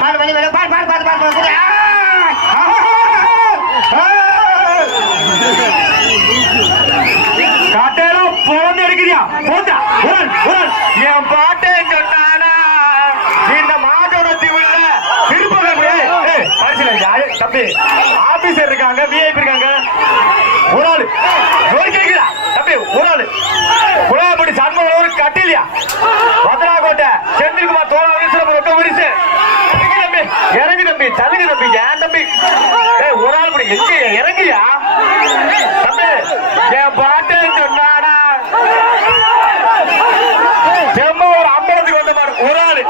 பாடு பண்ணி பாடு பாடு பாடு பாடு காட்டையெல்லாம் போந்து எடுக்கிறியா போந்தா என் பாட்டை சொன்னானா இந்த மாட்டோட தீவுல திருப்பதி தம்பி ஆபீசர் இருக்காங்க விஐபி இருக்காங்க ஒரு ஆளு கேட்கிறா தம்பி ஒரு ஆளு குழாப்படி சண்முகம் ஒரு கட்டிலியா மதுராகோட்டை செந்தில்குமார் தோழா ரொட்ட முடிச்சு தம்பி இறங்கு தம்பி தள்ளுங்க தம்பி ஏன் தம்பி ஒரு ஆள் படி எங்க இறங்கியா தம்பி என் பாட்டு சொன்னாடா செம்ம ஒரு அம்பலத்துக்கு வந்த மாதிரி ஒரு ஆளு